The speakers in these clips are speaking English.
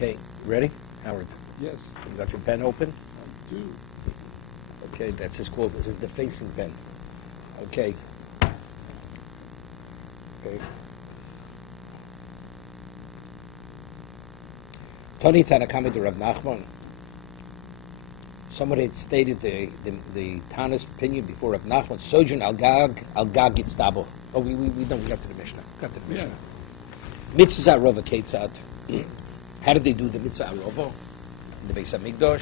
Okay, ready? Howard, Yes, you got your pen open? I do. Okay, that's just called, this is the facing pen. Okay. Okay. Tony Tanakami to Rav Nachman. Somebody had stated the Tana's opinion before Rav Nachman. Sojourn al gag yitztabo. Oh, we don't get to the Mishnah. Got to the Mishnah. Mitzvah Rova Ketzad. How did they do the Mitzvah Rova? In the Beis Hamikdash.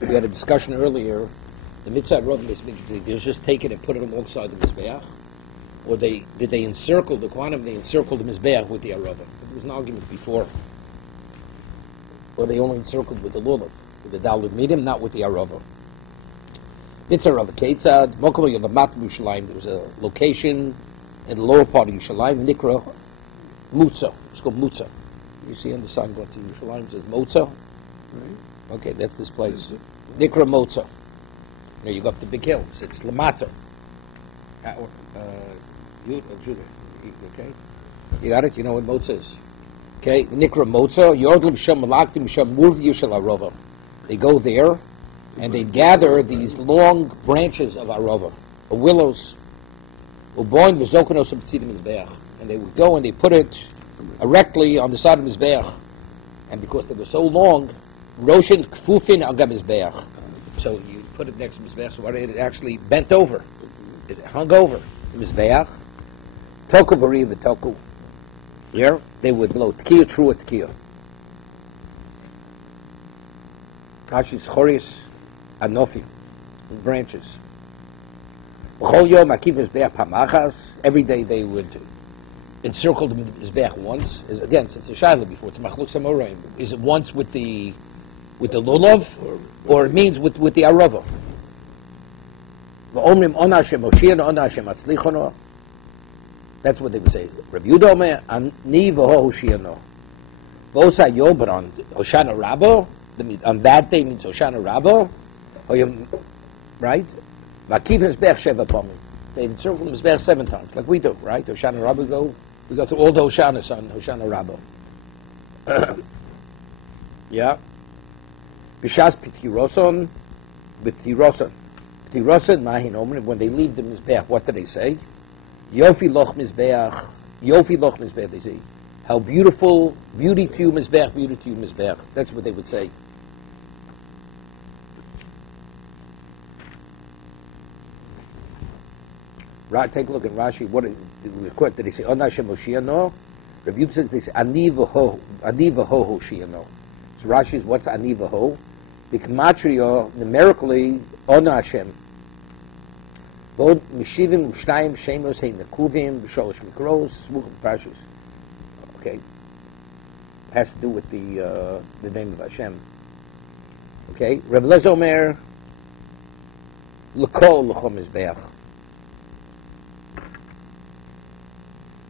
We had a discussion earlier. The Mitzvah Rova Beis Hamikdash, they just take it and put it alongside the Mizbeach, or did they encircle the quantum? They encircled the Mizbeach with the Arava. There was an argument before. Or they only encircled with the Lulav, with the Daled Midim, not with the Arava. Mitzvah Rova Ketzad, Mokom Yodamat Yerushalayim. There was a location in the lower part of Yerushalayim, Nikra Mutza. It's called Mutza. You see on the sign going to Yerushalayim, it says Motza. Right. Okay, that's this place. Nikra Motza. Now you go up the big hills. It's Lamata. Judah. Okay? You got it? You know what Motza is. Okay? Nikra Motza. Yordlim Sham Malaktim Sham Murv Yushal Arova. They go there and they gather these long branches of Arova, or willows. And they would go and they put it erectly on the side of Mizbeach. And because they were so long, Roshin Kfufin Aga Mizbeach. So you put it next to Mizbeach, so it actually bent over. It hung over the Mizbeach. Toku Bari V'Toku. Here, they would blow Tkiya, true Tkiya. Kashis Chorius Anofi, branches. Every day they would encircle the Mizbeach once. Again, since it's a Shaila before, it's Machluk Samoraim. Is it once with the Lulav, or it means with the Arava? That's what they would say. Rabbi Yehuda Omer, Ani v'ho Hoshiano. Bosa Yo, but on Hoshana Rabbo, on that day means Hoshana Rabbo, right? Vakiv Mizbeach Sheva Pomim. They encircle the Mizbeach 7 times, like we do, right? Hoshana Rabbo we go through all the Hoshanas on Hoshana Rabbo. Yeah. Bishas P'tiroson, P'tiroson Mahin Omer, when they leave the Mizbeach, what do they say? Yofi Loch Mizbeach, they say. How beautiful, beauty to you Mizbeach, beauty to you Mizbeach. That's what they would say. Take a look at Rashi. What did they say? Ona Shem Hoshiano. Rabbi Yehuda says they say Ani v'ho Hoshiano. So Rashi is what's Ani v'ho? The gematria numerically Ona Hashem. Vod Mishivim Shnayim Shemos Hein Nekuvim B'Sholosh Mikros Smuchim Parshas. Okay, has to do with the name of Hashem. Okay, Rav Lezer Omer L'Kol L'Chom Mizbeach.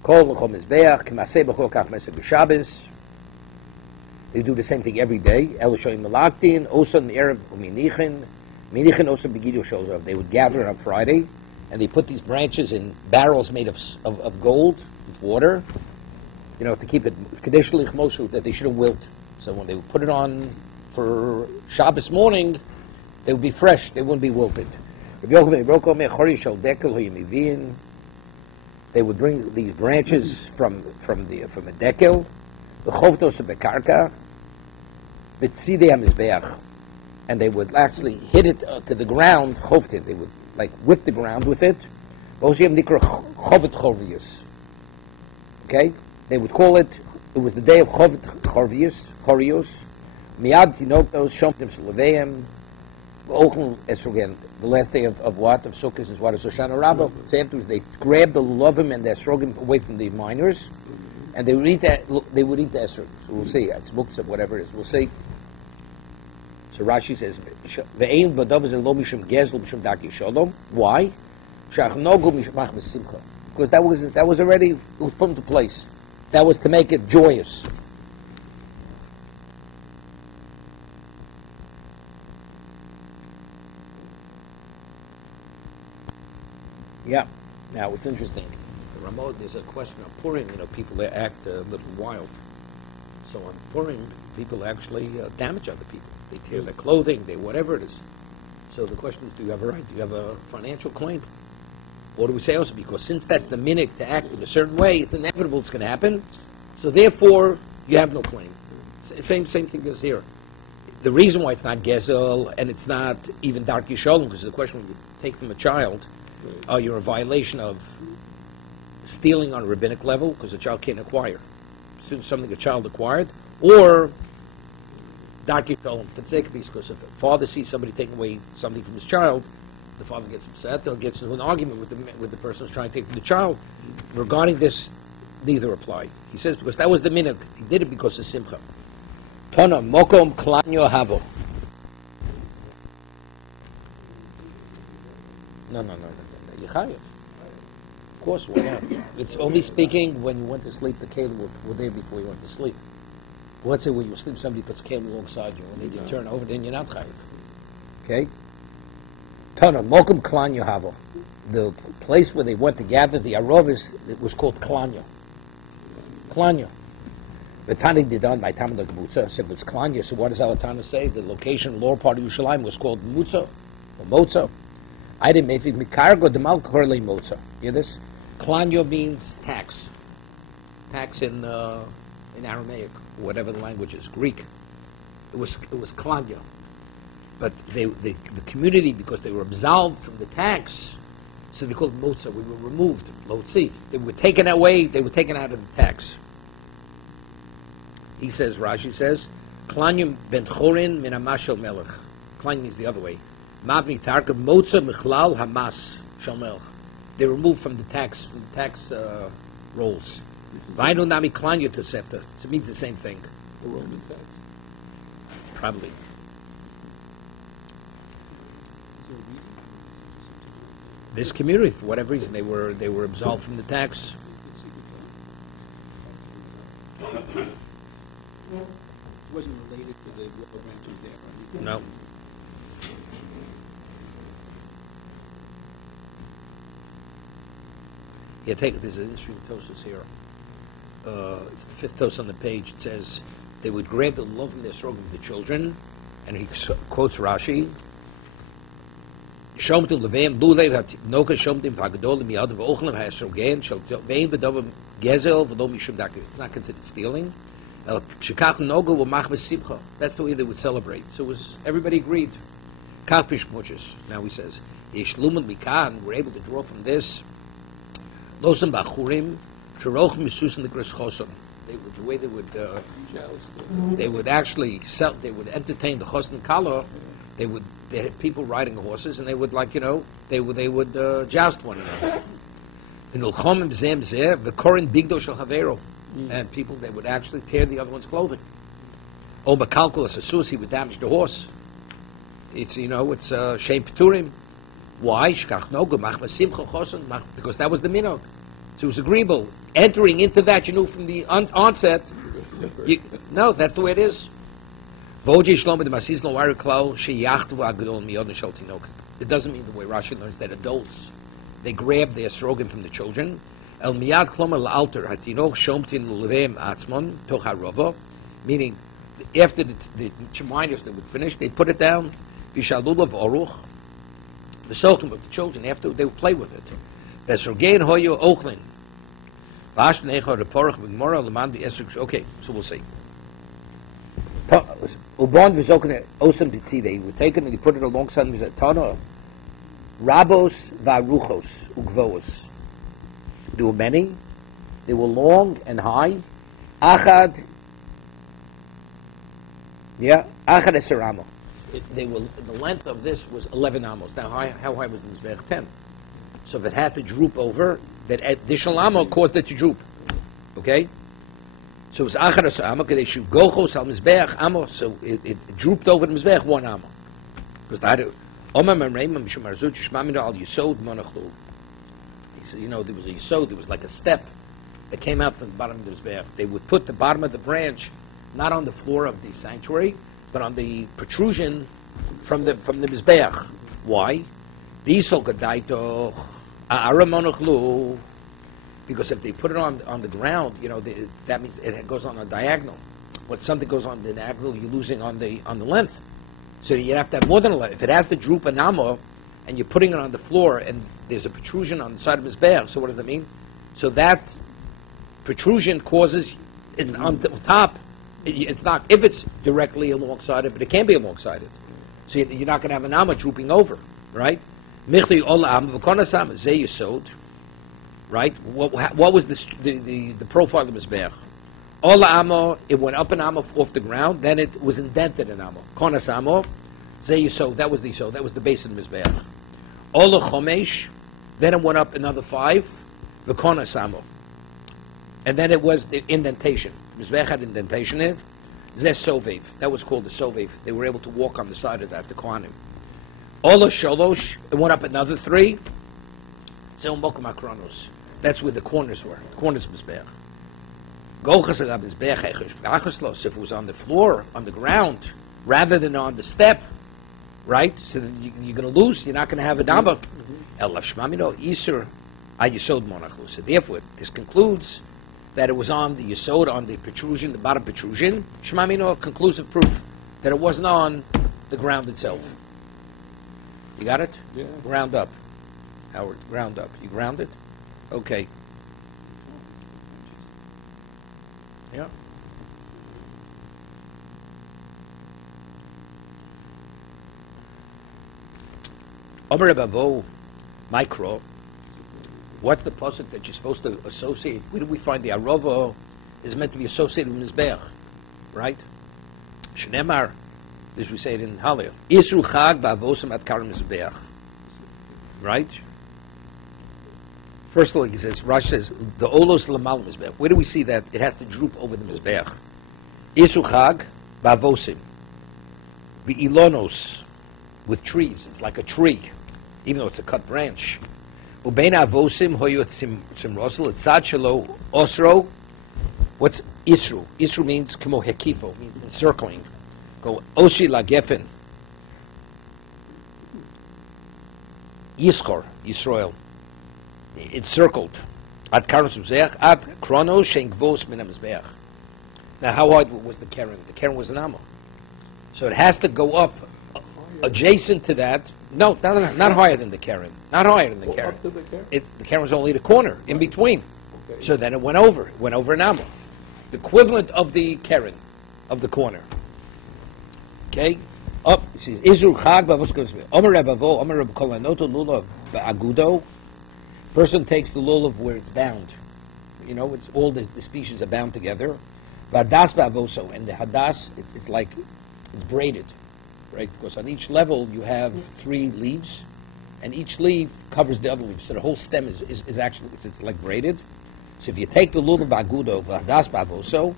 Kol L'Chom Mizbeach K'Maseh B'Chol Kach Maseh B'Shabbos. They do the same thing every day. El Shoyim Malaktin Osa Me'erev U'Minichin Minichin Osa B'Gidu Sholzav. They would gather on Friday, and they put these branches in barrels made of gold with water, you know, to keep it Kadesh Lichmoshu, that they shouldn't wilt. So when they would put it on for Shabbos morning, they would be fresh, they wouldn't be wilted. They would bring these branches from a dekel, and they would actually hit it to the ground. They would like whip the ground with it. Okay, they would call it. It was the day of Chorius. Miad Tinokos Shomtim Shleveim. Again, the last day of what? Of Sukkot is what? Is Hoshana Rabbah. So afterwards they grabbed the Lovim and the Esrogim away from the miners, and they would eat that. They would eat the Esrog. So we'll see. It's books of whatever it is. We'll see. So Rashi says, "Ve'ein b'davos lo mishum gezl mishum daki shalom." Why? Because that was already, it was put into place. That was to make it joyous. Yeah. Now it's interesting. Ramon, there's a question on Purim. People they act a little wild. So on Purim, people actually damage other people. They tear their clothing, they whatever it is. So the question is, do you have a right? Do you have a financial claim? Or do we say also, because since that's the minute to act in a certain way, it's inevitable it's going to happen, so therefore you have no claim. Same thing as here. The reason why it's not Gezel and it's not even Darki Shalom, because the question when you take from a child, you're a violation of stealing on a rabbinic level, because a child can't acquire. Something a child acquired, or Darki Shalom, because if a father sees somebody taking away something from his child, the father gets upset, or gets into an argument with the person who's trying to take from the child. Regarding this, neither apply. He says, because that was the minhag. He did it because of Simcha. Tana mokom klanyo havo. No. Yechayev. Of course, why not? It's only speaking when you went to sleep, the kelim were there before you went to sleep. Let's say when you sleep, somebody puts a kelim alongside you, and then you turn over, then you're not chayev. Okay? Tana mokom klanyo havo. The place where they went to gather the arovis, it was called klanyo. Klanyo. The Tani did done by Talmud Gebutza said it was Klanya. So what does our Tana say? The location, lower part of Yerushalayim was called Mutza or Motza. I didn't make it Mikargo Demal Korle Motza. You hear this? Klanya means tax. Tax in Aramaic, whatever the language is, Greek. It was Klanya. But the community, because they were absolved from the tax, so they called it Motza. We were removed. Lotzi. They were taken away. They were taken out of the tax. He says, Rashi says, Klanyum ben chorin min hamashel melech. Klanyum means the other way. Mavni tarka motza michlal hamas shel melech. They were removed from the tax rolls. Vainu nami klanya tosefta. So it means the same thing. The Roman tax. Probably. This community, for whatever reason, they were absolved from the tax. It wasn't related to the branches there, right? No. Yeah, take it. There's an interesting tosis here. It's the fifth toast on the page. It says they would grab the love in their struggle with the children, and he quotes Rashi. Shomtim leveim lulei noka shomtim v'hagadol miyad v'ochlem ha'esrogen shel vein v'dov gezel v'lo mishum dakir. It's not considered stealing. That's the way they would celebrate. So it was, everybody agreed. Now he says, we're able to draw from this. The way they would actually sell, they would entertain the chosn kala. They had people riding horses, and they would they would joust one another. And people, they would actually tear the other one's clothing. Oh, but calculus asus, he would damage the horse. It's it's shem pturim. Why? Because that was the minhag. So it was agreeable. Entering into that, from the onset. No, that's the way it is. It doesn't mean the way Rashi learns that adults, they grab their srogan from the children. El miyad klomer la'alter hatinok shomtin l'leveim atzmon toch harova, meaning after the minors that would finish, they put it down. Vishalulav oruch, the sochim of the children, after they would play with it. Besrogein hoyo ochlin. Vash necha reporach v'gmora l'man v'esruk. Okay, so we'll see. Ubon v'zoken osam b'tzidei. They would take it and they put it alongside them. He said, Tana, rabos v'aruchos ugvos. There were many. They were long and high. Achad. Yeah, achad eser amo. The length of this was 11 amos. Now, how high was the mizbeach? 10. So if it had to droop over, that additional amo caused it to droop. Okay? So it was achad eser amo. They should go chos al mizbeach amo. So it drooped over the mizbeach 1 amo. Because that. Omar memreim mishum arzut shmamina al yisod monachlu. So, there was a yisod, there was like a step that came out from the bottom of the mizbeach. They would put the bottom of the branch not on the floor of the sanctuary, but on the protrusion from the mizbeach. Why? Because if they put it on the ground, that means it goes on a diagonal. When something goes on the diagonal, you're losing on the length. So you have to have more than a length. If it has to droop an amo, and you're putting it on the floor, and there's a protrusion on the side of his bear, so what does that mean? So that protrusion causes, it's on the top, it's not, if it's directly alongside it, but it can be alongside it. So you're not going to have an amma drooping over, right? Michli olam v'konasam zeh yisod, right? What was the profile of his bear? Ola amo, it went up an amma off the ground, then it was indented an amma. Konas amo, zeh yisod, that was the yisod, that was the base of the mizbeach. Ola chomesh, then it went up another 5, v'konas amo. And then it was the indentation. Mizbeach had indentation in it. Zeh sovev, that was called the sovev. They were able to walk on the side of that, the kohanim. Ola sholosh, it went up another 3. Zeh mokum akronos. That's where the corners were, the corners of Mizbeach. If it was on the floor, on the ground, rather than on the step, right? So you're going to lose. You're not going to have a damba. So therefore, this concludes that it was on the yesod, on the protrusion, the bottom protrusion. Shmamino, conclusive proof that it wasn't on the ground itself. You got it? Yeah. Ground up, Howard. Ground up. You ground it? Okay. Yeah. Omer Bavo, micro. What's the pasuk that you're supposed to associate? Where do we find the arova is meant to be associated with mizbeach, right? Shnemar, as we say it in Halil. Isru chag ba'avosam at karam mizbeach, right? First of all, he says, Rashi says, the olos lamal mizbeach. Where do we see that it has to droop over the mizbeach? Isu chag ba'avosim, bi'ilonos, with trees. It's like a tree, even though it's a cut branch. Ubein avosim hoyot simrosel etzad shelo osro. What's isru? Isru means kamo hekifo, means encircling. Go oshi lagefen. Yischor, Yisrael. Encircled. At karos mizbeach, at kronos shenkvos min mizbeach. Now, how hard was the keren? The keren was an amo, so it has to go up adjacent to that. No, not higher than the keren. Not higher than the keren. Up to the keren? The keren was only the corner in between. Okay. So then it went over. It went over an amo, the equivalent of the keren, of the corner. Okay, up. It says Israel chag ba'avoskos. Omer Rabavo, Omer Rabbi Kalatsky lulav ba'agudo. Person takes the lulav where it's bound. It's all the species are bound together. V'hadas ba'avoso, and the hadas, it's braided, right? Because on each level you have 3 leaves, and each leaf covers the other leaf. So the whole stem is actually it's like braided. So if you take the lulav ba'agudo v'hadas ba'avoso,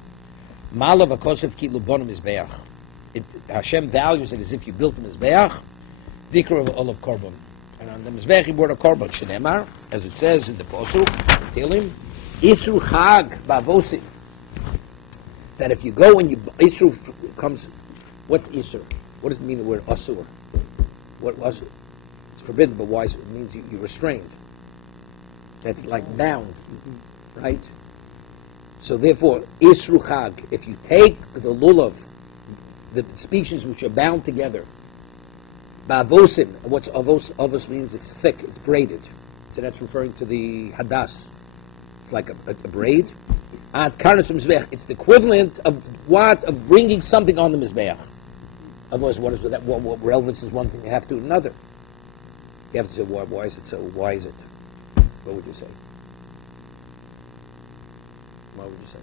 mala v'kosev ki lubonim mizbeach. Hashem values it as if you built a mizbeach, dikra of olav korban. And on the mizbeach he brought a korban. Shnemar, as it says in the pasuk, Tehillim, Isru chag ba'avosim. That if you go and Isru comes, what's Isru? What does it mean the word asur? What was it? It's forbidden, but why? It means you're restrained. That's like bound, right? So therefore, Isru chag, if you take the lulav, the species which are bound together, ba'avosim, what's avos means it's thick, it's braided. So that's referring to the hadas. It's like a braid. At karnas mizbeach, it's the equivalent of what? Of bringing something on the mizbeach. Otherwise, what is that? What relevance is one thing you have to another? You have to say, why is it so? Why is it? What would you say? What would you say?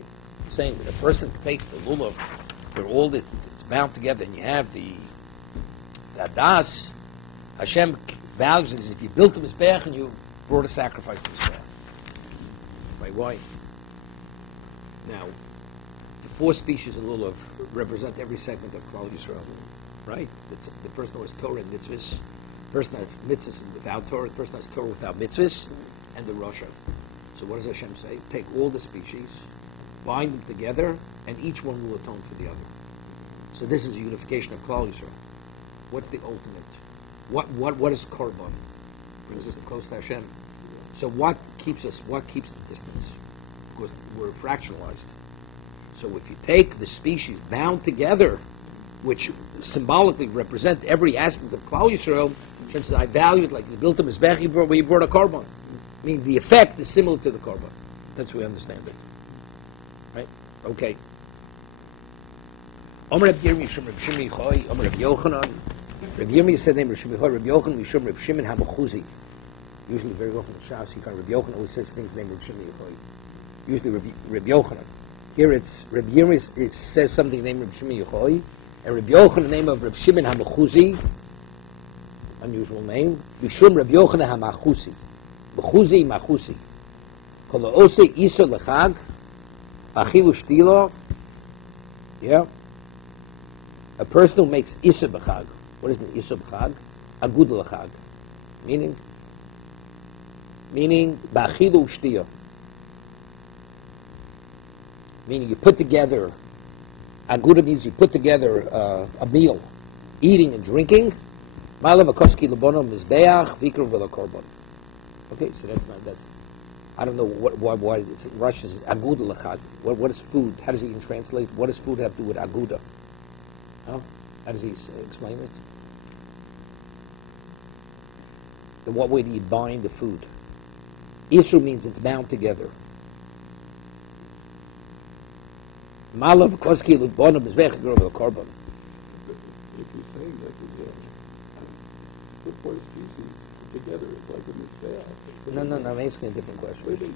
Saying that a person takes the lulav, where all it's bound together, and you have the hadas, Hashem values it as if you built the mizbeach and you brought a sacrifice to the mizbeach. Right? Why? Now, the 4 species of lulav represent every segment of Klal Yisrael, right? The person who has Torah and mitzvahs, the person who has mitzvahs without Torah, the person who has Torah without mitzvahs, and the Rasha. So what does Hashem say? Take all the species, bind them together, and each one will atone for the other. So this is the unification of Klal Yisrael. What's the ultimate? What is korban? Brings us close to Hashem. So what keeps the distance? Because we're fractionalized. So if you take the species bound together, which symbolically represent every aspect of Klal Yisrael, since I value it, like you built a mizbech, you brought a korban. I mean, the effect is similar to the korban. That's how we understand it. Right? Okay. Omer Reb Yirmi Yishum Reb Shimon Yichoi, Omer Reb Yochanan. Reb Yirmi said name Reb Shimon Yichoi, Reb Yochanan Yishum Reb Shimon HaMachuzi. Usually, very often in Shas, you find Reb Yochanan always says things named Reb Shimon Yichoi. Usually Reb Yochanan. Here it's Reb Yirmi, it says something named Reb Shimon Yichoi, and Reb Yochanan, the name of Reb Shimon HaMachuzi, unusual name, Yishum Reb Yochanan HaMachuzi. Machuzi, Machuzi. Kol Ose Isa Lechag, Achilu Shtilo, yeah. A person who makes Isa B'chag. What does it mean, Isa B'chag? Agud Lechag. Meaning, B'achilu Shtilo. Meaning you put together, Aguda means you put together a meal, eating and drinking. Malav Akoski Labono Mizbeach, Vikr Vela Korban. Okay, so that's, I don't know why it's in Russian, it's Aguda Lechag. What is food? How does he even translate? What does food have to do with Aguda? Huh? How does he explain it? In what way do you bind the food? Isru means it's bound together. Malav Koski Lubonam is Vech Grover Korban. If you're saying that put four species together, it's like a mizbeach. No, I'm asking a different question. So then you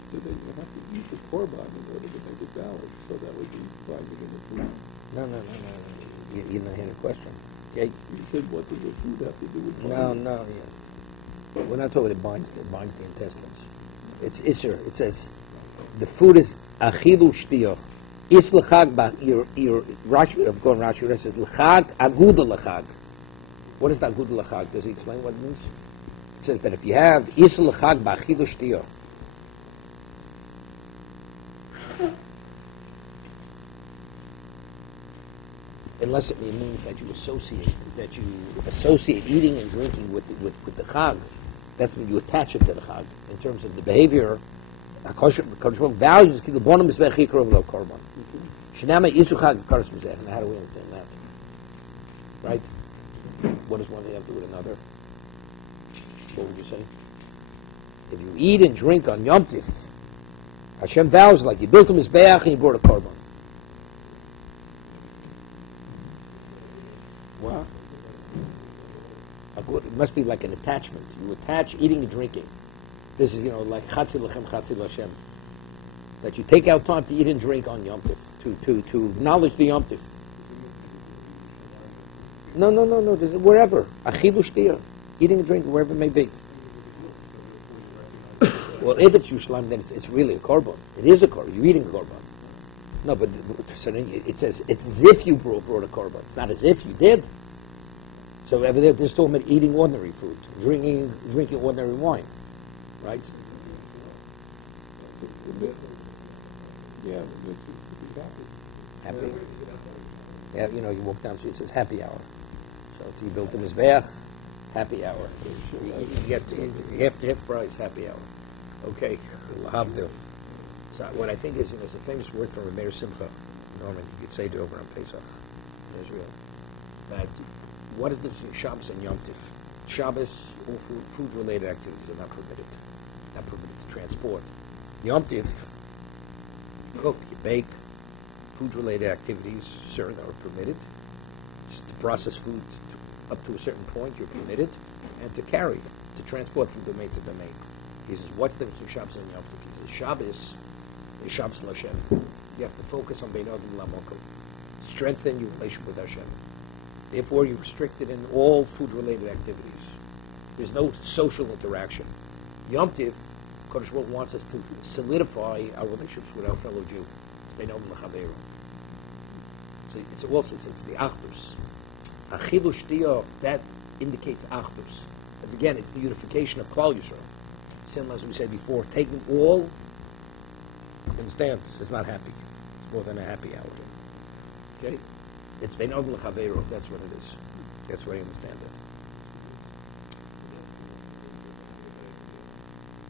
have to eat the korban in order to make it valid. So that would be binding in the food. No. You didn't hear the question. Okay. You said, what does the food have to do with binding? No. We're not talking about it binds the intestines. It's Isser. It says the food is achilu shtiyah. Is l'chag your Rashi, of course, Rashi says l'chag aguda l'chag. What is that aguda l'chag? Does he explain what it means? It says that if you have is l'chag b'achilu shtiyah, unless it means that you associate eating and drinking with the chag, that's when you attach it to the chag in terms of the behavior. Values the bonum is vechikro v'lo korban. Shenama izuchag karas mizeh. Now, how do we understand that? Right? What does one have to do with another? What would you say? If you eat and drink on Yom Tif, Hashem vows like you built a mizbeach and you brought a korban. What? It must be like an attachment. You attach eating and drinking. This is, like Chatzi Lechem, Chatzi Lashem. That you take out time to eat and drink on Yom Tif, to acknowledge the Yom Tif. No. This is wherever. Achilu Shtiyah. Eating and drinking, wherever it may be. Well, if it's Yerushalayim, then it's really a korban. It is a korban. You're eating a korban. No, but so it says, it's as if you brought a korban. It's not as if you did. So over there, they're talking about eating ordinary food, drinking ordinary wine. Right? Yeah, it makes you happy. Happy. Yeah, you walk down the street, it says happy hour. So if you built a mizbeach, happy hour. You get half price, happy hour. Okay, lahavdil. So what I think is, there's a famous word from Rabbi Simcha, Norman, you could say it over on Pesach in Israel, that what is the difference between Shabbos and Yom Tif? Shabbos, all food-related activities are not permitted to transport. Yom Tif, you cook, you bake, food-related activities, certain are permitted. Just to process food up to a certain point, you're permitted, and to carry, to transport from domain to domain. He says, what's the difference between Shabbos and Yom Tif? He says, Shabbos is Shabbos L'Hashem. You have to focus on Bein Adam L'Amokum. Strengthen your relationship with Hashem. Therefore, you're restricted in all food-related activities. There's no social interaction. Yom Tiv, Kodesh Baruch Hu wants us to solidify our relationships with our fellow Jew. It's the Achdus. Achilu Shtiyah, that indicates Achdus. And again, it's the unification of Klal Yisrael. Similar, as we said before, taking all, understand, it's not happy. It's more than a happy hour. Okay? It's Bein Adam L'Chaveiro, that's what it is. That's where I understand it.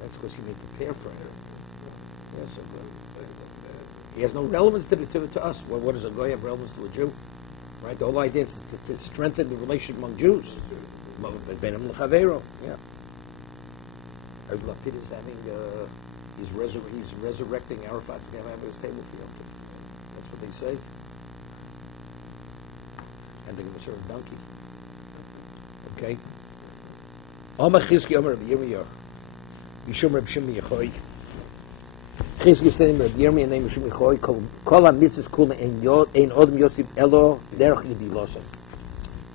That's because he made the prayer for her. Yes, he has no relevance to us. What does a goy have relevance to a Jew? Right? The whole idea is to strengthen the relationship among Jews. Yeah. Lapid is having, he's resurrecting Arafat's name at his table for Yom Kippur. That's what they say. And they're going to serve a donkey. Okay? Oma Chizki Omer Rabbi Yirmiyah. Yishum Rabbi Shimon Yechoy. Chizki said in Rabbi Yirmiyah name Yishum Yechoy. Kol ha-mitzvahs kula ein odem yotzib elo derech yedilosa.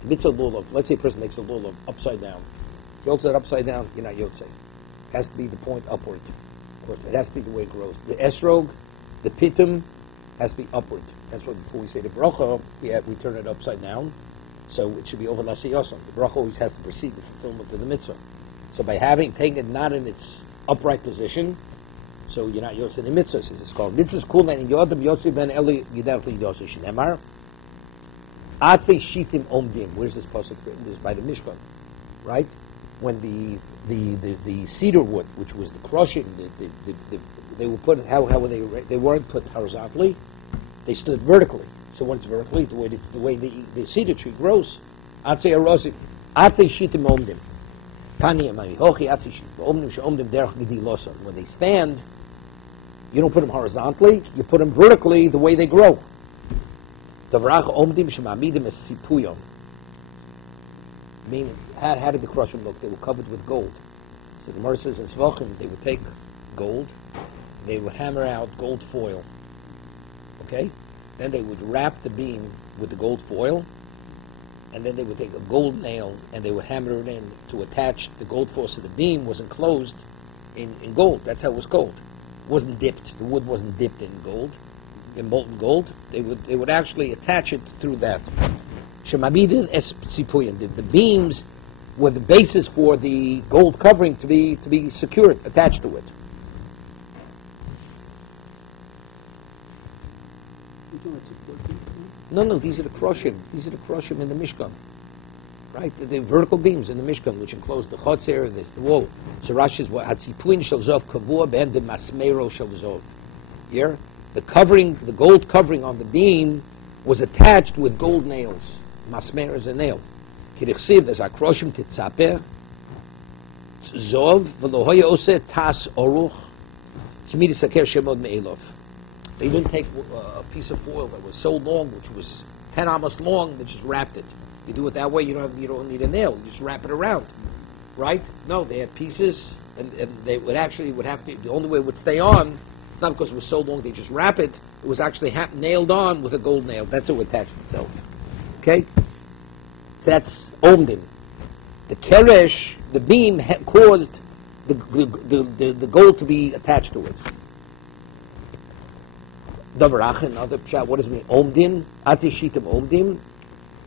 Mitzvah lulav. Let's say a person makes a lulav upside down. If you hold it upside down, you're not yotzei. Has to be the point upward. Of course, it has to be the way it grows. The esrog, the pitum, has to be upward. That's why before we say the bracha, we turn it upside down. So it should be over lasi yosam. The bracha always has to precede the fulfillment of the mitzvah. So by taking it not in its upright position, so you're not yotzei the mitzvah. It's called mitzvahs kula and yodam yotzei ben eli yidach liyotzei shnemar. Atzei shitim omdim. Where's this pasuk written? This is by the Mishkan, right? When the cedar wood, which was the crushing, they were put how were they weren't put horizontally, they stood vertically. So when it's vertically, the way the cedar tree grows, atzei arozik, atzei shitim omdim, tani amai hochi atzei shitim omdim sheomdim derech gedilosa. When they stand, you don't put them horizontally, you put them vertically the way they grow. Davrach omdim shemamidim es sipuyom. Meaning, how did the crushing look? They were covered with gold. So the Gemara says in Svachim, they would take gold, they would hammer out gold foil. Okay? Then they would wrap the beam with the gold foil, and then they would take a gold nail and they would hammer it in to attach the gold foil so the beam was enclosed in gold. That's how it was gold. It wasn't dipped. The wood wasn't dipped in gold, in molten gold. They would actually attach it through that. Shemamidin es sipuyin. The beams were the basis for the gold covering to be secured, attached to it. No, these are the krushim. These are the krushim in the Mishkan. Right? The vertical beams in the Mishkan, which enclose the chotzer, the wall. So Rashi says, "Hatzipuin shel zov kavua ben de masmero shel zov." Here, the covering, the gold covering on the beam was attached with gold nails. Masmer is a nail. Kirichsiv, there's a kroshim titzaper, zov, v'lohoya ose tas oruch, shemini saker shemod me'elov. They didn't take a piece of foil that was so long, which was 10 amos long, they just wrapped it. You do it that way, you don't need a nail. You just wrap it around, right? No, they had pieces, and they would have to. The only way it would stay on, not because it was so long, they just wrap it. It was actually nailed on with a gold nail. That's how it attached itself. Okay? So that's omdim. The keresh, the beam, caused the gold to be attached to it. Davarach, another pshat, what does it mean? Omdim, atishitim omdim,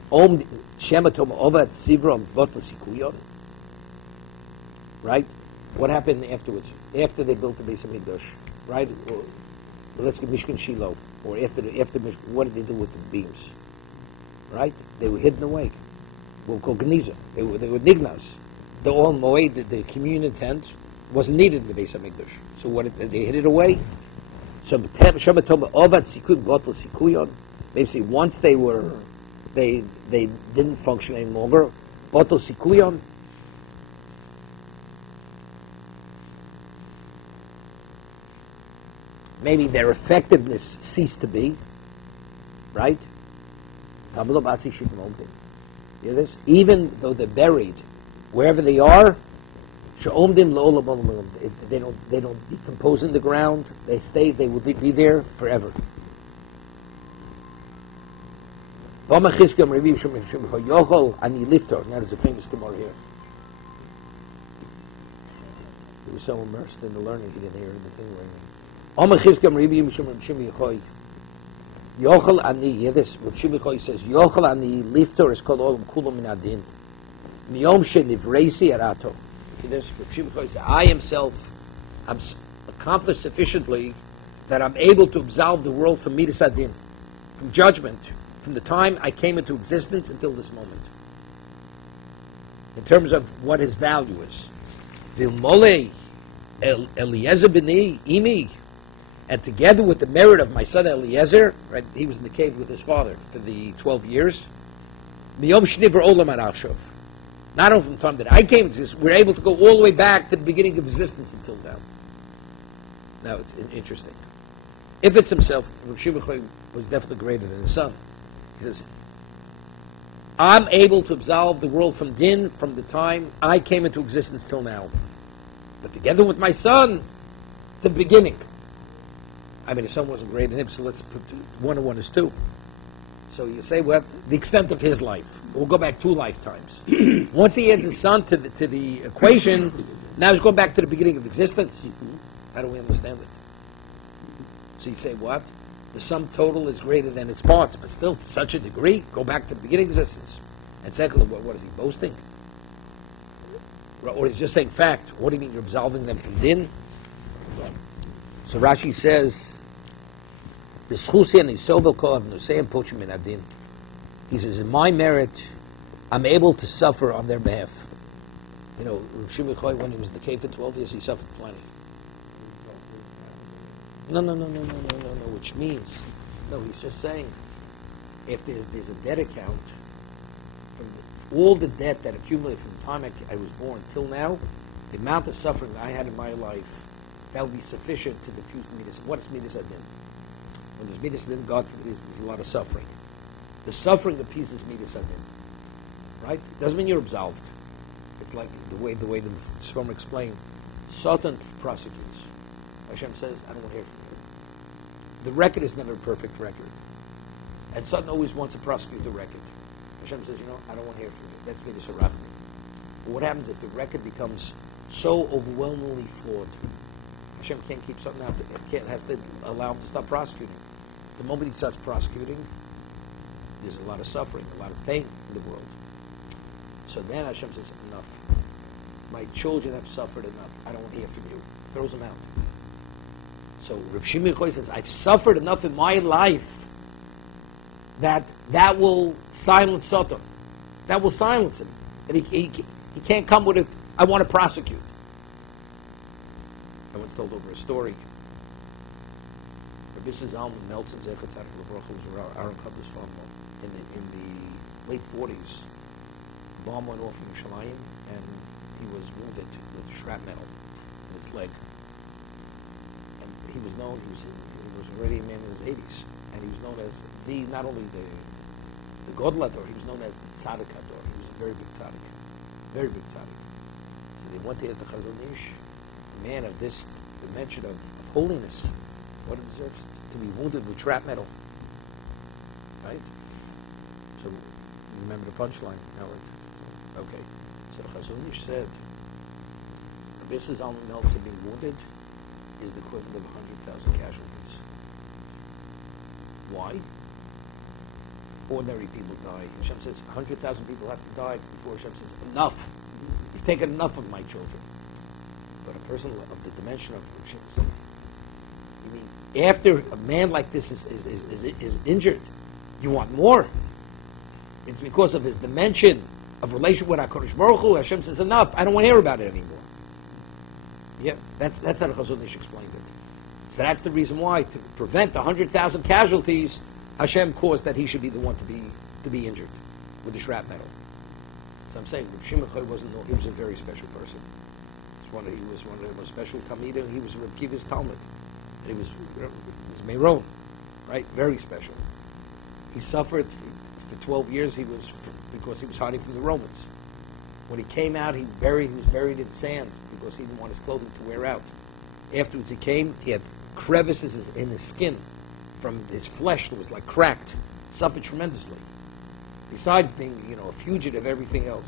shematom ovat sivram votla sikuyon. Right? What happened afterwards? After they built the Beis Hamikdash, right? Or let's get Mishkan Shiloh, or after what did they do with the beams? Right? They were hidden away. We'll call Geniza. They were nignas. The Ol Moed, the communion tent, wasn't needed in the Beis Hamikdash. So what they hid it away. So basically, once they didn't function any longer. Botel sikuyon. Maybe their effectiveness ceased to be, right? You hear this? Even though they're buried, wherever they are, they don't decompose in the ground. They stay. They will be there forever. Now there's a famous Gemara here. He was so immersed in the learning he didn't hear anything. Yochel ani, hear this, what Shimichoi says, Yochel ani lifter is called olam kulum min adin. Miyom shenivresi arato. Hear this, what Shimichoi says, I himself am accomplished sufficiently that I'm able to absolve the world from midas adin, from judgment, from the time I came into existence until this moment. In terms of what his value is. Vilmolei Eliezer b'ni imi, and together with the merit of my son Eliezer, right? He was in the cave with his father for the 12 years. Miyom shnibra olam arachshav. Not only from the time that I came to this, we're able to go all the way back to the beginning of existence until now. Now it's interesting. If it's himself, Rav Shimon was definitely greater than his son. He says, I'm able to absolve the world from din from the time I came into existence till now. But together with my son, the beginning. I mean, his son wasn't greater than him, so let's put 1 and 1 is 2. So you say, well, the extent of his life. We'll go back 2 lifetimes. Once he adds his son to the equation, now he's going back to the beginning of existence. How do we understand it? So you say, what? The sum total is greater than its parts, but still, to such a degree, go back to the beginning of existence. And secondly, what is he boasting? Or he's just saying fact. What do you mean you're absolving them from din? So Rashi says, he says, in my merit, I'm able to suffer on their behalf. You know, Rav Shimon when he was in the cave for 12 years, he suffered plenty. No, which means, he's just saying, if there's a debt account, from all the debt that accumulated from the time I was born till now, the amount of suffering I had in my life, that would be sufficient to diffuse the midas. What is midas adin? When there's midas adin, God forbid, there's a lot of suffering. The suffering appeases midas adin, right? It doesn't mean you're absolved. It's like the way the Svom explained. Satan prosecutes. Hashem says, I don't want to hear from you. The record is never a perfect record. And Satan always wants to prosecute the record. Hashem says, I don't want to hear from you. That's midas harachmi. But what happens if the record becomes so overwhelmingly flawed? Hashem can't keep something out. Has to allow him to stop prosecuting. The moment he starts prosecuting, there's a lot of suffering, a lot of pain in the world. So then Hashem says, enough. My children have suffered enough. I don't want to hear from you. Throws them out. So Rav Shimon says, I've suffered enough in my life that will silence Satan. That will silence him. And he can't come with it, I want to prosecute. I once told over a story. Rabbi Zalman Nelson Zecher Tzaddik L'Bracha was Aaron Kabbal's father. In the late 40s, the bomb went off in Yerushalayim, and he was wounded with shrapnel in his leg. And he was known, he was already a man in his 80s, and he was known as not only the Godel Hador, he was known as the Tzaddik Hador. He was a very big tzaddik. Very big tzaddik. So they went to ask the Chazon Ish, man of this dimension of holiness, what it deserves to be wounded with shrapnel, right? So remember the punchline. Okay. So the Chazon Ish said, Rabbi Zalman Nelson being wounded is the equivalent of 100,000 casualties. Why? Ordinary people die. Hashem says 100,000 people have to die before Hashem says enough. You've taken enough of my children. But a person of the dimension of Hashem, you mean after a man like this is injured, you want more? It's because of his dimension of relation with HaKadosh Baruch Hu. Hashem says enough. I don't want to hear about it anymore. Yeah, that's how the Chazon Ish explained it. So that's the reason why, to prevent 100,000 casualties, Hashem caused that he should be the one to be injured with the shrapnel. So I'm saying Shimon he was a very special person. He was one of the most special Talmidim. He was Reb Kiva's Talmud. He was Meron, right? Very special. He suffered for 12 years. Because he was hiding from the Romans. When he came out, he was buried in sand because he didn't want his clothing to wear out. Afterwards, he had crevices in his skin from his flesh that was like cracked. Suffered tremendously. Besides being, a fugitive, everything else.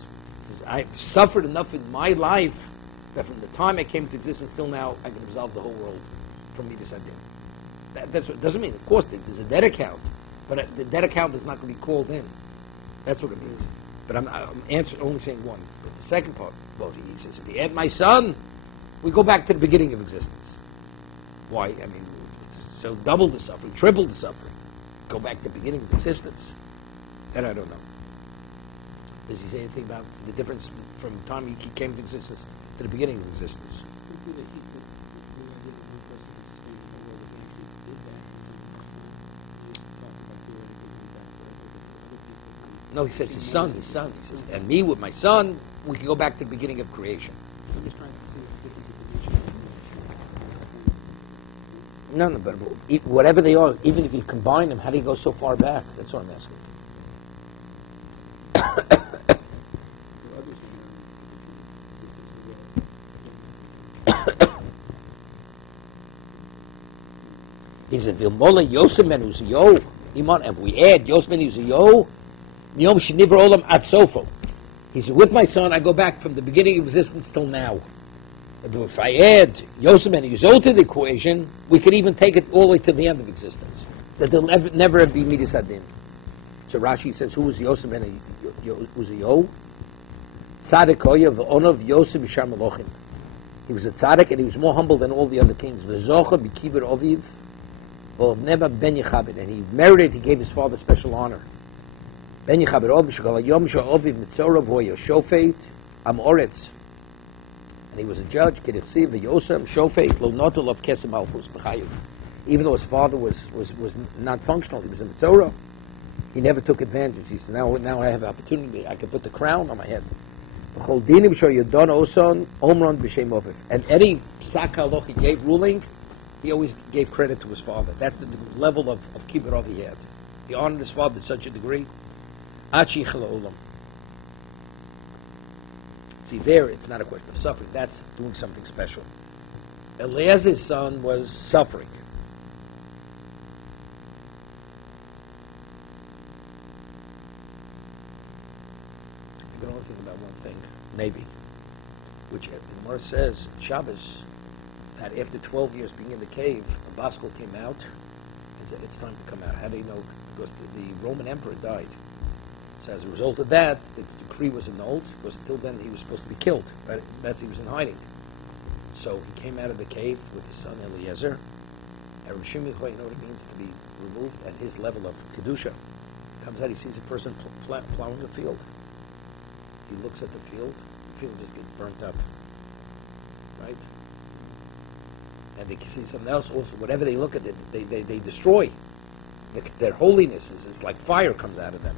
He says, I've suffered enough in my life that from the time I came to existence till now, I can absolve the whole world from midas adin. That's what it doesn't mean. Of course, there's a debt account, but the debt account is not going to be called in. That's what it means. But I'm only saying one. But the second part, he says, if you add my son, we go back to the beginning of existence. Why? I mean, so double the suffering, triple the suffering. Go back to the beginning of existence. That I don't know. Does he say anything about the difference from the time he came into existence to the beginning of existence? No, he says his son. He says, and me with my son, we can go back to the beginning of creation. I'm just trying to see if this is the dimension. No, but whatever they are, even if you combine them, how do you go so far back? That's what I'm asking. He said, "Vilmola Yosem ben Uziyo." Iman, if we add Yosem ben Uziyo, Yom Shenivra Olam Ad Sofo. He said, with my son, I go back from the beginning of existence till now. If I add Yosem ben Uziyo to the equation, we could even take it all the way to the end of existence. That there'll never be Midas Adin. So Rashi says, who was Yosem ben Uziyo? Tzaddik Oyev Onov Yosem B'Shar Melochim. He was a tzaddik and he was more humble than all the other kings. V'zocha b'kibur Oviv. Never Ben Yechabed, and he merited. He gave his father special honor. Ben Yechabed Oviv Shekol Yom She'Oviv Mitzorav Hoya Shofet Am Oretz, and he was a judge. Kedichsiv V'Yosem Shofet Lo Notel of Kesem Malchus B'Chayu. Even though his father was not functional, he was in the Torah. He never took advantage. He said, "Now I have an opportunity. I can put the crown on my head." And any psak halach he gave ruling, he always gave credit to his father. That's the level of kibbutz he had. He honored his father to such a degree. See, there it's not a question of suffering. That's doing something special. Eliezer's son was suffering. I can only think about one thing, maybe, which the Gemara says, Shabbos, that after 12 years being in the cave, a Baskel came out and said, it's time to come out. How do you know? Because the Roman emperor died. So as a result of that, the decree was annulled, because until then he was supposed to be killed. Right? That's he was in hiding. So he came out of the cave with his son Eliezer. And Shemini, you know what it means to be removed at his level of Kedusha. Comes out, he sees a person plowing a field. He looks at the field just gets burnt up. Right? And they see something else also. Whatever they look at, they destroy. Their holiness is like fire comes out of them.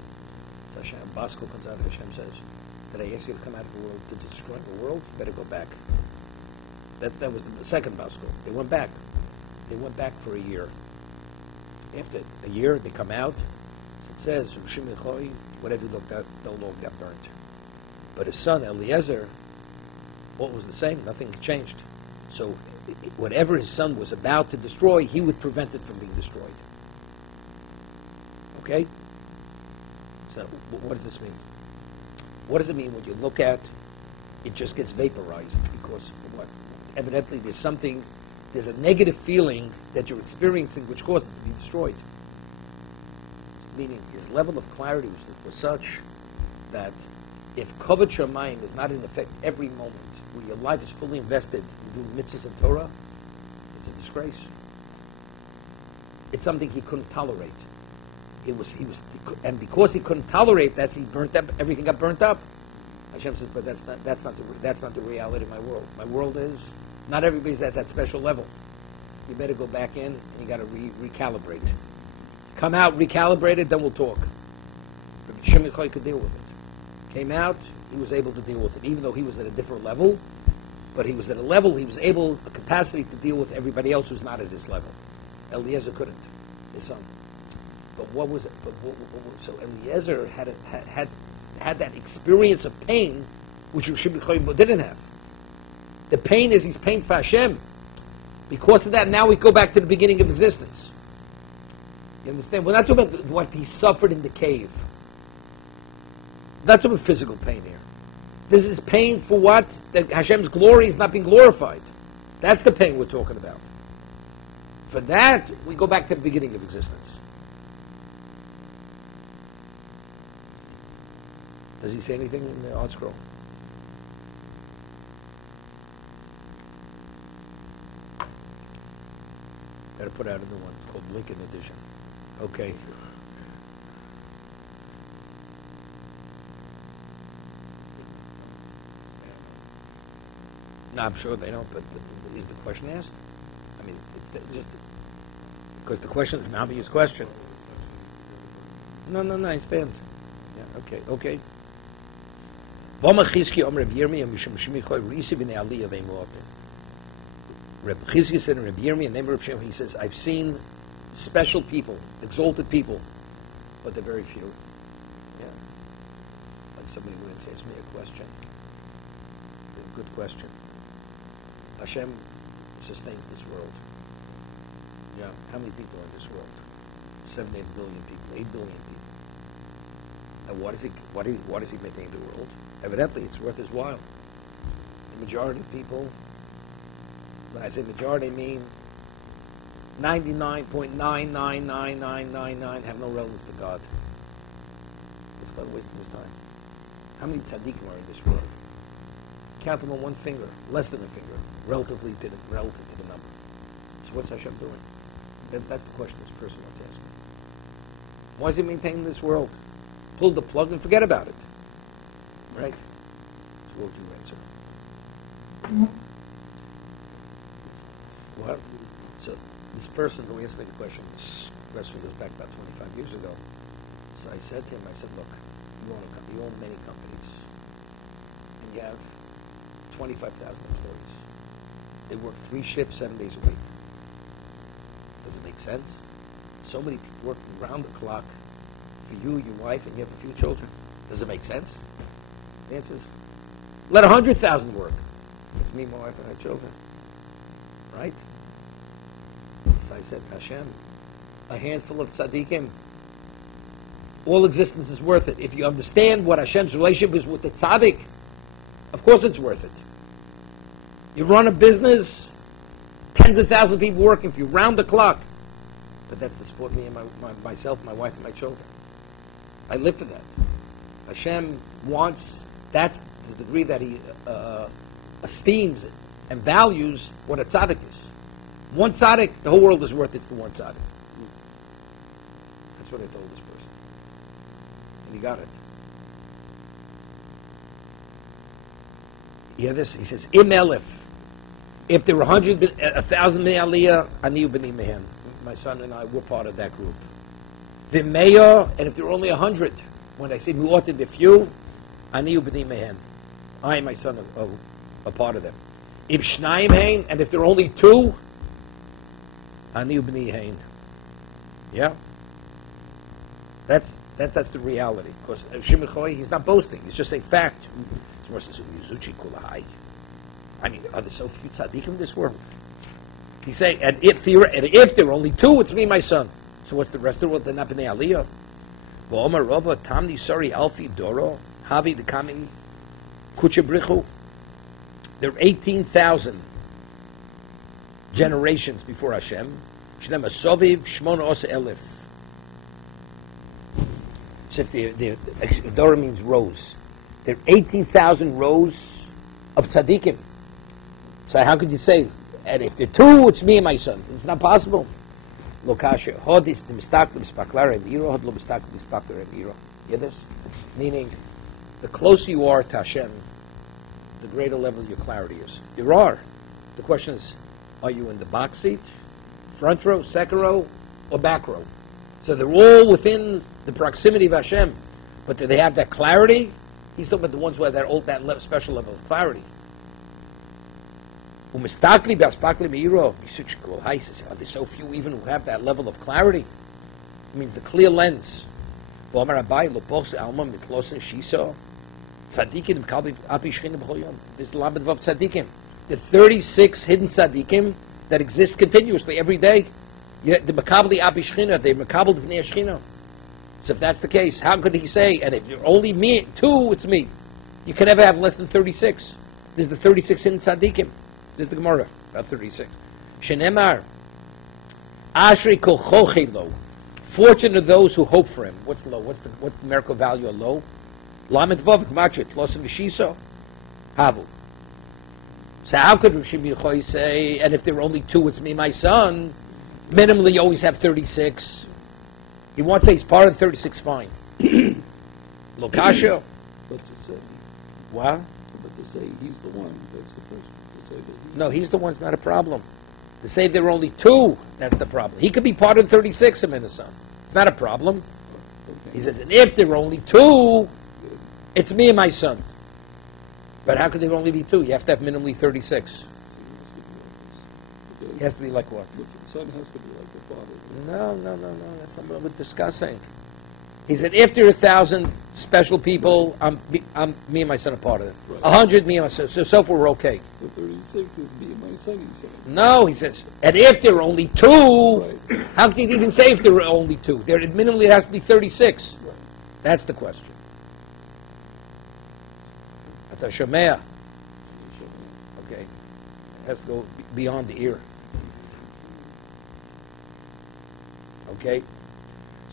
So Hashem, Baskel comes out, Hashem says, did I ask you to come out of the world to destroy the world? You better go back. That was the second Baskel. They went back. They went back for a year. After a year, they come out. It says, whatever you looked at, they'll all got burnt. But his son, Eliezer, what was the same? Nothing changed. So whatever his son was about to destroy, he would prevent it from being destroyed. Okay? So what does this mean? What does it mean when you look at it just gets vaporized? Because what? Evidently there's a negative feeling that you're experiencing which caused it to be destroyed. Meaning his level of clarity was such that if Kovod Shamayim is not in effect every moment, where your life is fully invested in doing mitzvahs and Torah, it's a disgrace. It's something he couldn't tolerate. And because he couldn't tolerate that, he burnt up. Everything got burnt up. Hashem says, but that's not the reality of my world. My world is not everybody's at that special level. You better go back in and you got to recalibrate. Come out recalibrated, then we'll talk. But Shemini could deal with it. Came out, he was able to deal with it, even though he was at a different level. But he was at a level, he was able, a capacity to deal with everybody else who's not at his level. Eliezer couldn't, his son. But what was it? So Eliezer had that experience of pain, which Shemini didn't have. The pain is he's pain for Hashem. Because of that, now we go back to the beginning of existence. You understand? We're not talking about what he suffered in the cave. Not talking about physical pain here. This is pain for what? That Hashem's glory is not being glorified. That's the pain we're talking about. For that, we go back to the beginning of existence. Does he say anything in the Art Scroll? Got to put out a new one. It's called Lincoln Edition. Okay. No, I'm sure they don't, but is the question asked? I mean, it's just because the question is an obvious question. No, I understand. Yeah, okay. Reb Chizki said in Reb Yirmiyah, name of Reb Shem, he says, I've seen special people, exalted people, but they're very few. Yeah. Like somebody once asked me a question. A good question. Hashem sustains this world. Yeah. How many people are in this world? 7, 8 billion people, 8 billion people. And what does he maintain the world? Evidently, it's worth his while. The majority of people, when I say majority, I mean 99.9999999 have no relevance to God. It's about wasting his time. How many tzaddikim are in this world? Count them on one finger, less than a finger, relative to the number. So what's Hashem doing? That's the question this person wants to ask me. Why is he maintaining this world? Pull the plug and forget about it. Right? So what would you answer? Well, so this person who asked me the question goes back about 25 years ago. So I said to him, look, you own many companies, and you have 25,000 employees. They work 3 shifts, 7 days a week. Does it make sense? So many people work around the clock for you, your wife, and you have a few children. Does it make sense? The answer is, let 100,000 work. It's me, my wife, and our children. Right? So I said, Hashem, a handful of tzaddikim, all existence is worth it. If you understand what Hashem's relationship is with the tzaddik, of course it's worth it. You run a business, tens of thousands of people working for you, round the clock. But that's to support me and myself, my wife, and my children. I live for that. Hashem wants that to the degree that he esteems and values what a tzaddik is. One tzaddik, the whole world is worth it for one tzaddik. That's what I told this person. And he got it. You hear this? He says, Im Elif. If there were 1,000 Aliyah, Aniyu B'ni Mehen. My son and I were part of that group. The mayor, and if there were only 100, when I say mu'ated, the few, Aniyu B'ni Mehen. I and my son are a part of them. If Shnayim Hein, and if there were only 2, Aniyu B'ni Hein. Yeah? That's the reality. Because Shemini, he's not boasting. He's just saying fact. I mean, are there so few tzaddikim in this world? He's saying, and if there are only 2, it's me and my son. So what's the rest of the world? They're not b'nei aliyah. V'omar Rava tamni sari alfi doro havi dekami kuchabrichu. There are 18,000 generations before Hashem. Shnem asoviv shmona osa elif. So if the dora means rows. There are 18,000 rows of tzaddikim. So how could you say, and if there are 2, it's me and my son? It's not possible. Lokasha, hod is the mistakler mispaklar emiro, hod lo mistakler mispaklar emiro. You hear this? Meaning, the closer you are to Hashem, the greater level your clarity is. There are. The question is, are you in the box seat, front row, second row, or back row? So they're all within the proximity of Hashem, but do they have that clarity? He's talking about the ones who have that special level of clarity. Are there so few even who have that level of clarity? It means the clear lens. There's the Lamed Vav Tzadikim. The 36 hidden tzaddikim that exist continuously every day. The Makabli Abi Shechina, the Makabli B'nei Shechina. So if that's the case, how could he say, and if you're only me, 2, it's me? You can never have less than 36. There's the 36 hidden tzaddikim. This is the Gemara, about 36. Shenemar, Ashri kol chochei lo. Fortunate are those who hope for him. What's lo? What's the numerical value of lo? Lamed vav gmachit losim v'shiso havu. So how could Shemini say, and if there were only 2, it's me, my son? Minimally, you always have 36. He wants to say he's part of the 36. Fine. Lokasha. But to say, What? but to say he's the one, that's the first. say that No, he's the one's not a problem. To say there were only 2, that's the problem. He could be part of 36 of in son. It's not a problem. okay. He says, and if there were only 2, it's me and my son. But how could there only be 2? You have to have minimally 36. It has to be like what? The son has to be like the father. No. That's not what we're discussing. He said, if there are 1,000 special people, me and my son are part of it. Right. 100, me and my son. So far, we're okay. The 36 is me and my son, he said. No, he says, and if there are only 2, Right. how can you even say if there are only 2? There minimally it has to be 36. Right. That's the question. That's a shemea. Okay. It has to go beyond the ear. Okay?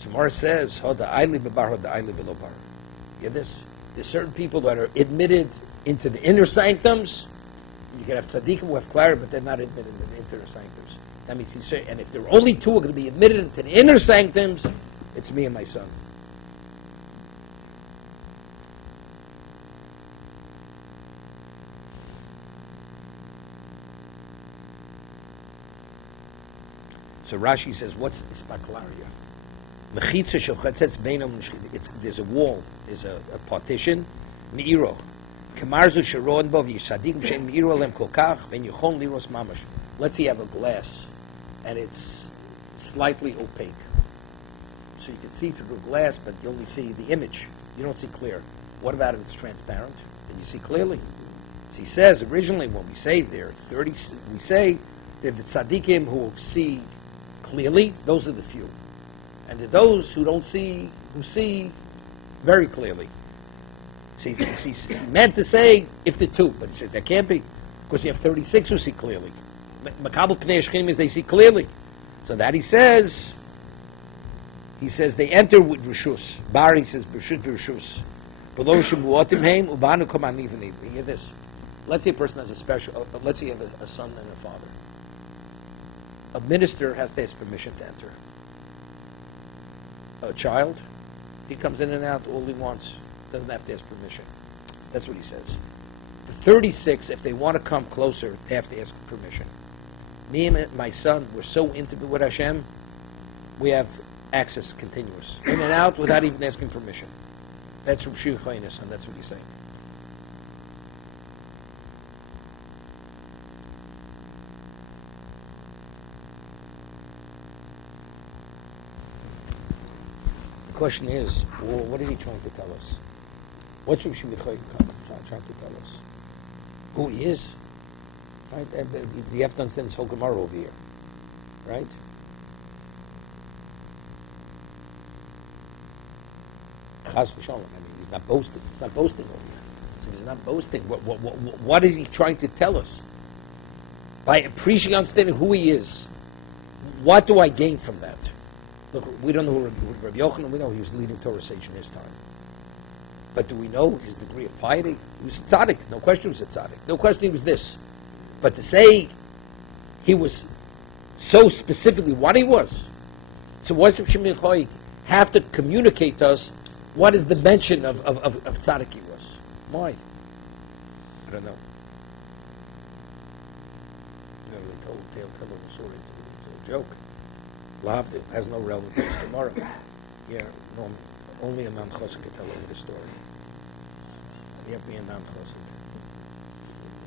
Gemara says, Hoda Aili Bebar, Hoda Aili Below Bar. You get this? There's certain people that are admitted into the inner sanctums. You can have tzaddikim who have clarity, but they're not admitted into the inner sanctums. That means he's saying, and if there are only 2 are going to be admitted into the inner sanctums, it's me and my son. So Rashi says, what's Ispaklaria? There's a wall, there's a partition. Me'iro. Let's say you have a glass, and it's slightly opaque. So you can see through the glass, but you only see the image. You don't see clear. What about if it's transparent? Then you see clearly. So he says, originally when we say there, we say that the tzaddikim who see clearly, those are the few. And to those who don't see, who see very clearly. See, he meant to say if the 2, but he said that can't be, because you have 36 who see clearly. Makabel Pnei Shechim is they see clearly. So that he says they enter with Rishus. Bar, he says, Rishus. Below Shemuotim Heim, Ubanu Koman Even. You hear this? Let's say a person has a special, let's say you have a son and a father. A minister has to ask permission to enter. A child, he comes in and out all he wants, doesn't have to ask permission. That's what he says. The 36, if they want to come closer, they have to ask permission. Me and my son, we're so intimate with Hashem, we have access continuous. In and out without even asking permission. That's from Shir Chaynis, and that's what he's saying. The question is, well, what is he trying to tell us? What's Rav Shimon trying to tell us? Who he is? Right? You have to understand this whole Gemara over here. Right? Chas v'shalom. I mean, he's not boasting. He's not boasting over here. So he's not boasting. What is he trying to tell us? By appreciating, understanding who he is, what do I gain from that? Look, we don't know who Rabbi Yochanan, we know he was leading Torah sage in his time. But do we know his degree of piety? He was a tzaddik. No question he was a tzaddik. No question he was this. But to say he was so specifically what he was, so what's Rav Shimon Yochai have to communicate to us what is the mention of tzaddik he was? Why? I don't know. You know, they told a story. It's a joke. It has no relevance to this tomorrow. Yeah, no, only a non-chosik can tell over the story. You have to be a non-chosik.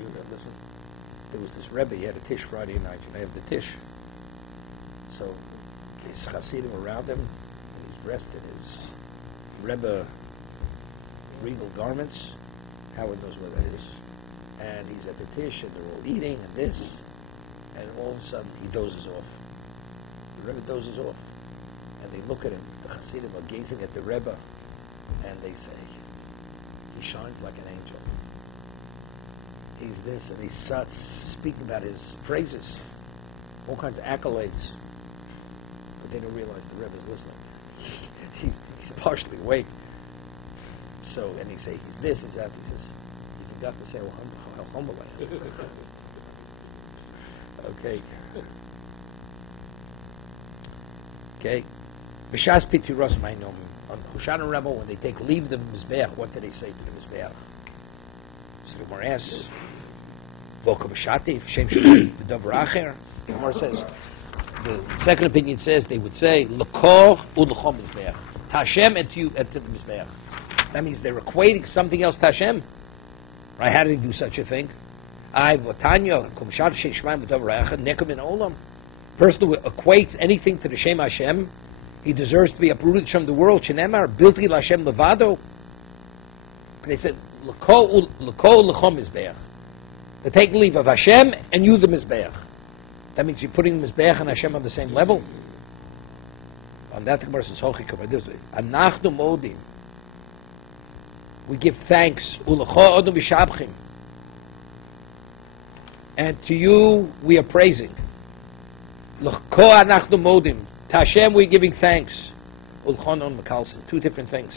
You listen. There was this Rebbe, he had a Tish Friday night. You know, have the Tish. So his Hasidim around him, and he's dressed in his Rebbe regal garments. Howard knows where that is. And he's at the Tish, and they're all eating and this, and all of a sudden he dozes off. The Rebbe dozes off, and they look at him. The Hasidim are gazing at the Rebbe, and they say, he shines like an angel. He's this, and he starts speaking about his praises, all kinds of accolades. But they don't realize the Rebbe's listening. He's partially awake. So, and he say, he's this, he's that. He says, you forgot to say how humble I am. Okay. Okay. B'shas pitiros ma'anom. On Hoshana Rabbah, when they take leave of the Mizbeach, what do they say to the Mizbeach? So the Gemara asks, The Gemara says, the second opinion says they would say L'kol u'l'chom mizbeach to Hashem and to you and to the mizbeach. That means they're equating something else to Hashem. Right? How did they do such a thing? Person who equates anything to the Shem Hashem, he deserves to be uprooted from the world. Shenemar bilti l'Hashem levado. They said L'kol l'chom mizbeach. They take leave of Hashem and you the mizbeach. That means you're putting Mizbeach and Hashem on the same level. On that, the Gemara says, Anachnu modim. We give thanks. And to you we are praising. Anachnu modim. To Hashem we're giving thanks. Two different things.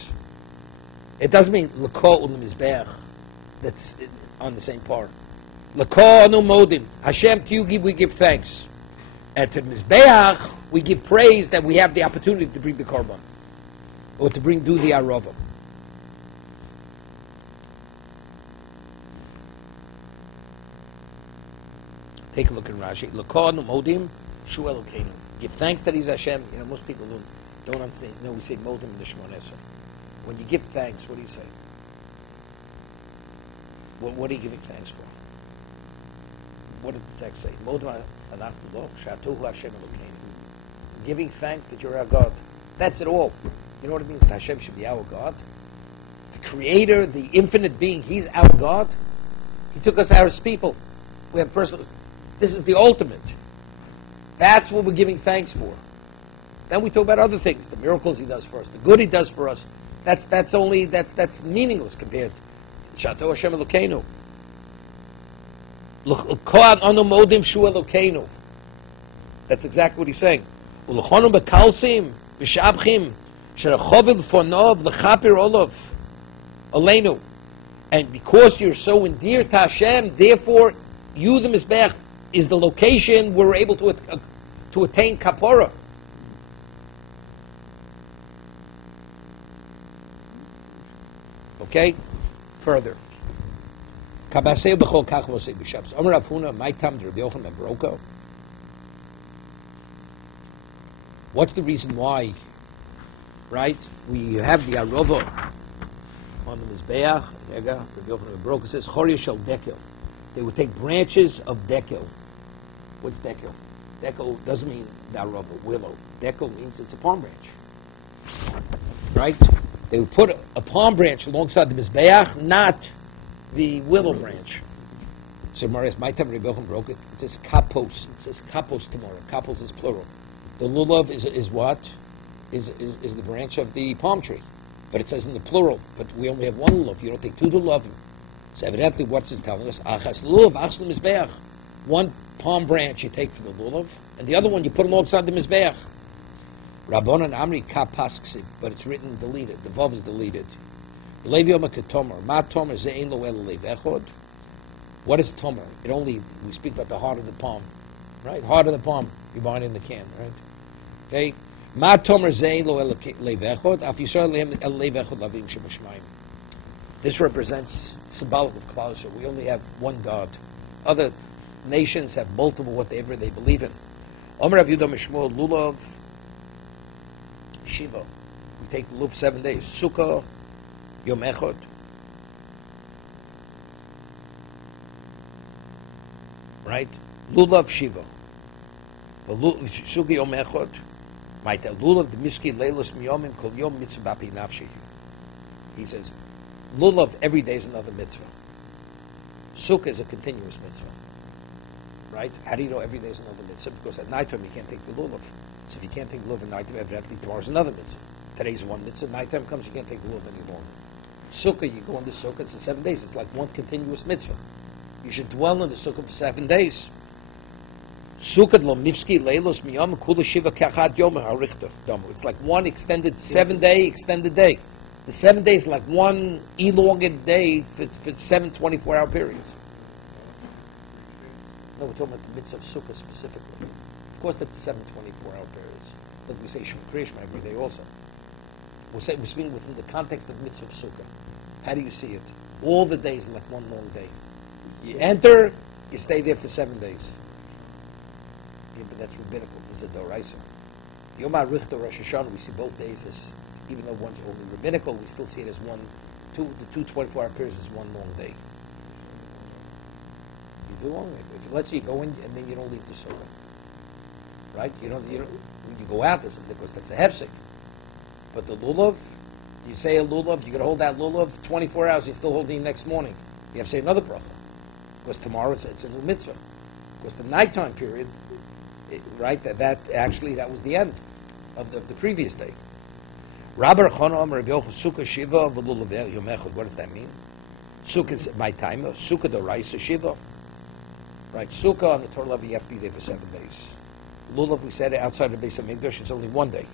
It doesn't mean Mizbeach. That's on the same part. L'kol modim. Hashem, to you we give thanks. And to Mizbeach, we give praise that we have the opportunity to bring the korban. Or to do the arava. Take a look at Rashi. L'kol modim, shu Elokeinu. Give thanks that He's Hashem. You know, most people don't understand. You know, we say modim in the Shemon Esrei. When you give thanks, what do you say? What are you giving thanks for? What does the text say? Giving thanks that you're our God. That's it all. You know what it means? That Hashem should be our God. The Creator, the infinite being, He's our God. He took us out as people. We have personal. This is the ultimate. That's what we're giving thanks for. Then we talk about other things, the miracles He does for us, the good He does for us. That's meaningless compared to Shato Hashem Elokeinu. That's exactly what he's saying. And because you're so endeared to Hashem, therefore you, the Mizbeach, is the location where we're able to attain kapora. Okay? Further. What's the reason why, right, we have the arava on the Mizbeach? It says, they would take branches of dekel. What's dekel? Dekel doesn't mean the arava, willow. Dekel means it's a palm branch. Right? They would put a palm branch alongside the Mizbeach, not the willow branch. So Marius, my time Rabbi Yochanan broke it. It says kapos. It says kapos tomorrow. Kapos is plural. The lulav is what? Is the branch of the palm tree. But it says in the plural. But we only have one lulav. You don't take two lulavim. So evidently what's it telling us? Achas lulav, achas Mizbeach. One palm branch you take for the lulav, and the other one you put alongside the Mizbeach. Rabbanan Amri kapasksim, but it's written deleted. The vav is deleted. What is tomer? We speak about the heart of the palm, right? Heart of the palm, you buy it in the can, right? Okay. This represents symbolic of Klal Yisrael. We only have one God. Other nations have multiple whatever they believe in. Omer Rav Yehuda Mishmol Lulav Shiva. We take the lulav 7 days. Sukkah Yom Echad. Right? Lulav Shiva. Sukkah Yom Echad. Might tell Lulav the Miski Leilos Miyomim Kol Yom Mitzvah Bapi Nafshi. He says, Lulav every day is another mitzvah. Sukkah is a continuous mitzvah. Right? How do you know every day is another mitzvah? Because at night time you can't take the lulav. So if you can't take the lulav at night time, evidently tomorrow's another mitzvah. Today's one mitzvah. Night time comes, you can't take the lulav any longer. Sukkah, you go into Sukkah, it's 7 days. It's like one continuous mitzvah. You should dwell in the Sukkah for 7 days. Sukkah lo mifski leilos miyam kula shiva kachad yom harichta damu. It's like one extended 7-day extended day. The 7 days like one elongated day for 7 24-hour periods. No, we're talking about the mitzvah of Sukkah specifically. Of course, that's the 7 24-hour periods. But we say Shema Krishma every day also. We're speaking within the context of mitzvah of Sukkah. How do you see it? All the days are like one long day. You enter, You stay there for 7 days. Yeah, but that's rabbinical. This is a doraisa. Yom HaRichter Rosh Hashanah, we see both days as, even though one's only rabbinical, we still see it as the two 24-hour periods is one long day. You do long day. If let's say you go in and then you don't leave the sukkah, right? You don't. When you go out, because that's a hefsek. But the lulav, you say a lulav, you're going to hold that lulav 24 hours. You're still holding it next morning. You have to say another bracha, because tomorrow it's a new mitzvah. Because the nighttime period, right? That was the end of the previous day. Rabbi Chana Amar Rabbi Yochanan Sukkah Shiva v'lulav Yom Echad. What does that mean? Sukkah is my time. Sukkah D'oraisa Shiva. Right? Sukkah on the Torah level, you have to be there for 7 days. Lulav, we said outside the Beis HaMikdash, it's only 1 day.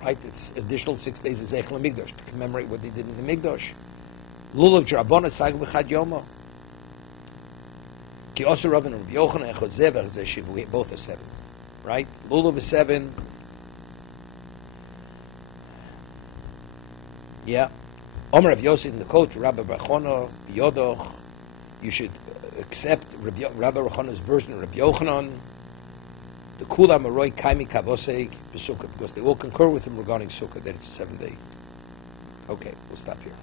Right? It's additional 6 days of Zeichel HaMikdash to commemorate what they did in the Mikdash. Lulav J'rabona Tzag B'chad Yoma. Ki Oser Rabban Rabbi Yochanan Echad Zev Echad Shiva. We both are 7. Right? Lulav is 7. Yeah. Omer Rav Yosef in the quote, Rabbi Bachona, Yodoch, you should accept Rabbi Bachona's version of Rabbi Yochanan, the Kula Maroi Kaimi Kavosei B'Sukkah, because they all concur with him regarding Sukkah, that it's a 7 day. Okay, we'll stop here.